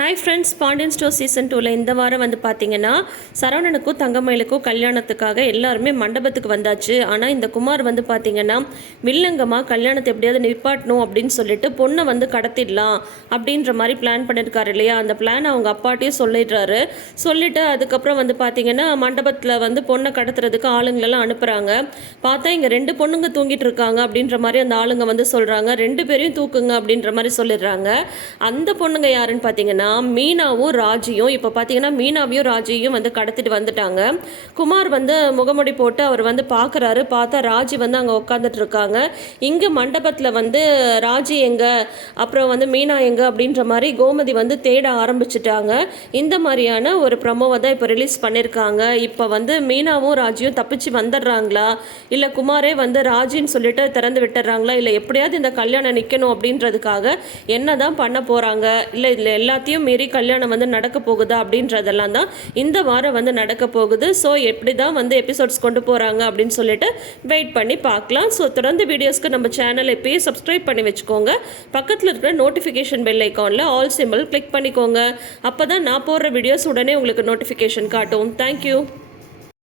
Hi friends Pandian store season டூவில் இந்த வாரம் வந்து பார்த்தீங்கன்னா சரவணனுக்கும் தங்கமயிலுக்கும் கல்யாணத்துக்காக எல்லாருமே மண்டபத்துக்கு வந்தாச்சு. ஆனால் இந்த குமார் வந்து பார்த்தீங்கன்னா வில்லங்கமாக கல்யாணத்தை எப்படியாவது நிப்பாட்டணும் அப்படின்னு சொல்லிட்டு பொண்ணை வந்து கடத்திடலாம் அப்படின்ற மாதிரி பிளான் பண்ணியிருக்காரு இல்லையா? அந்த பிளான் அவங்க அப்பாட்டையும் சொல்லிடுறாரு. சொல்லிட்டு அதுக்கப்புறம் வந்து பார்த்தீங்கன்னா மண்டபத்தில் வந்து பொண்ணை கடத்துறதுக்கு ஆளுங்களெல்லாம் அனுப்புகிறாங்க பார்த்தா இங்கே ரெண்டு பொண்ணுங்க தூங்கிட்டு இருக்காங்க அப்படின்ற மாதிரி அந்த ஆளுங்க வந்து சொல்கிறாங்க ரெண்டு பேரையும் தூக்குங்க அப்படின்ற மாதிரி சொல்லிடுறாங்க. அந்த பொண்ணுங்க யாருன்னு பார்த்தீங்கன்னா மீனாவும் ராஜியும் இப்போ பார்த்தீங்கன்னா மீனாவையும் ராஜியும் வந்து கடத்திட்டு வந்துட்டாங்க. குமார் வந்து முகமுடி போட்டு அவர் வந்து பார்க்குறாரு பார்த்தா ராஜி வந்து அங்கே உட்காந்துட்டு இருக்காங்க. இங்கே மண்டபத்தில் வந்து ராஜி எங்க அப்புறம் வந்து மீனா எங்க அப்படின்ற மாதிரி கோமதி வந்து தேட ஆரம்பிச்சிட்டாங்க. இந்த மாதிரியான ஒரு ப்ரமோவை தான் இப்போ ரிலீஸ் பண்ணியிருக்காங்க இப்போ வந்து மீனாவும் ராஜியும் தப்பிச்சு வந்துடுறாங்களா? இல்லை குமாரே வந்து ராஜின்னு சொல்லிட்டு திறந்து விட்டுறாங்களா இல்லை எப்படியாவது இந்த கல்யாணம் நிற்கணும் அப்படின்றதுக்காக என்ன தான் பண்ண போகிறாங்க இல்லை இதில் எல்லாத்தையும் மீறி கல்யாணம் வந்து நடக்க போகுதா அப்படின்றதெல்லாம் தான் இந்த வாரம் வந்து நடக்க போகுது. ஸோ எப்படி தான் வந்து எபிசோட்ஸ் கொண்டு போகிறாங்க அப்படின்னு சொல்லிட்டு வெயிட் பண்ணி பார்க்கலாம். ஸோ தொடர்ந்து வீடியோஸ்க்கு நம்ம சேனல் இப்போயே சப்ஸ்கிரைப் பண்ணி வச்சுக்கோங்க. பக்கத்தில் இருக்கிற நோட்டிஃபிகேஷன் பெல் ஐக்கானில் ஆல் சிம்பிள் கிளிக் பண்ணிக்கோங்க. அப்போ தான் நான் போடுற வீடியோஸ் உடனே உங்களுக்கு நோட்டிஃபிகேஷன் காட்டும். தேங்க்யூ